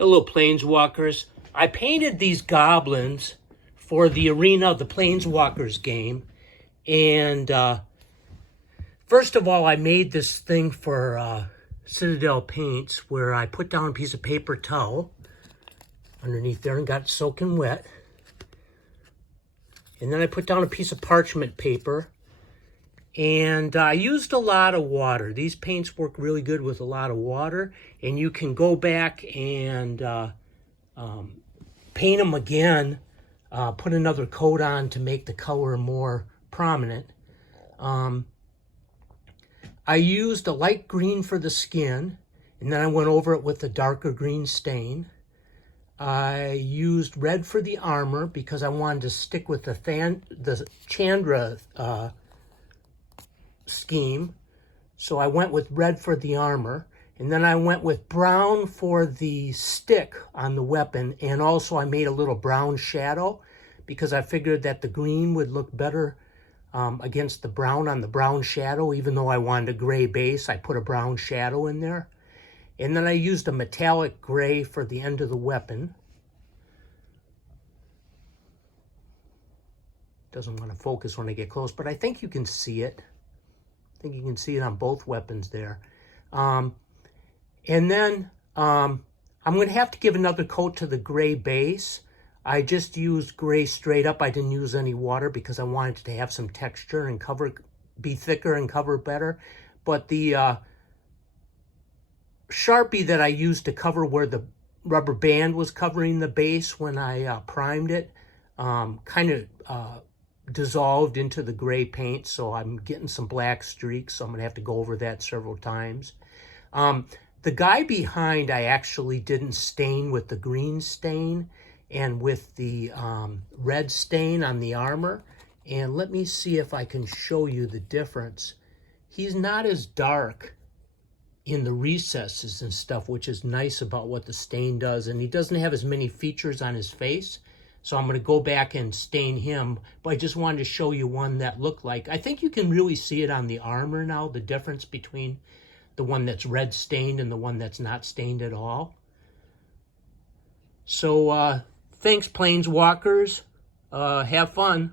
Hello, Planeswalkers. I painted these goblins for the Arena of the Planeswalkers game. And first of all, I made this thing for Citadel Paints where I put down a piece of paper towel underneath there and got it soaking wet. And then I put down a piece of parchment paper. And I used a lot of water. These paints work really good with a lot of water. And you can go back and paint them again, put another coat on to make the color more prominent. I used a light green for the skin, and then I went over it with a darker green stain. I used red for the armor because I wanted to stick with the Chandra scheme. So I went with red for the armor, and then I went with brown for the stick on the weapon, and also I made a little brown shadow because I figured that the green would look better against the brown on the brown shadow. Even though I wanted a gray base, I put a brown shadow in there. And then I used a metallic gray for the end of the weapon. Doesn't want to focus when I get close, but I think you can see it. I think you can see it on both weapons there. And then I'm going to have to give another coat to the gray base. I just used gray straight up. I didn't use any water because I wanted it to have some texture and be thicker and cover better. But the Sharpie that I used to cover where the rubber band was covering the base when I primed it kind of dissolved into the gray paint, so I'm getting some black streaks, so I'm going to have to go over that several times. The guy behind I actually didn't stain with the green stain and with the red stain on the armor, and let me see if I can show you the difference. He's not as dark in the recesses and stuff, which is nice about what the stain does, and he doesn't have as many features on his face. So I'm going to go back and stain him, but I just wanted to show you one that looked like, I think you can really see it on the armor now, the difference between the one that's red stained and the one that's not stained at all. So thanks, Planeswalkers. Have fun.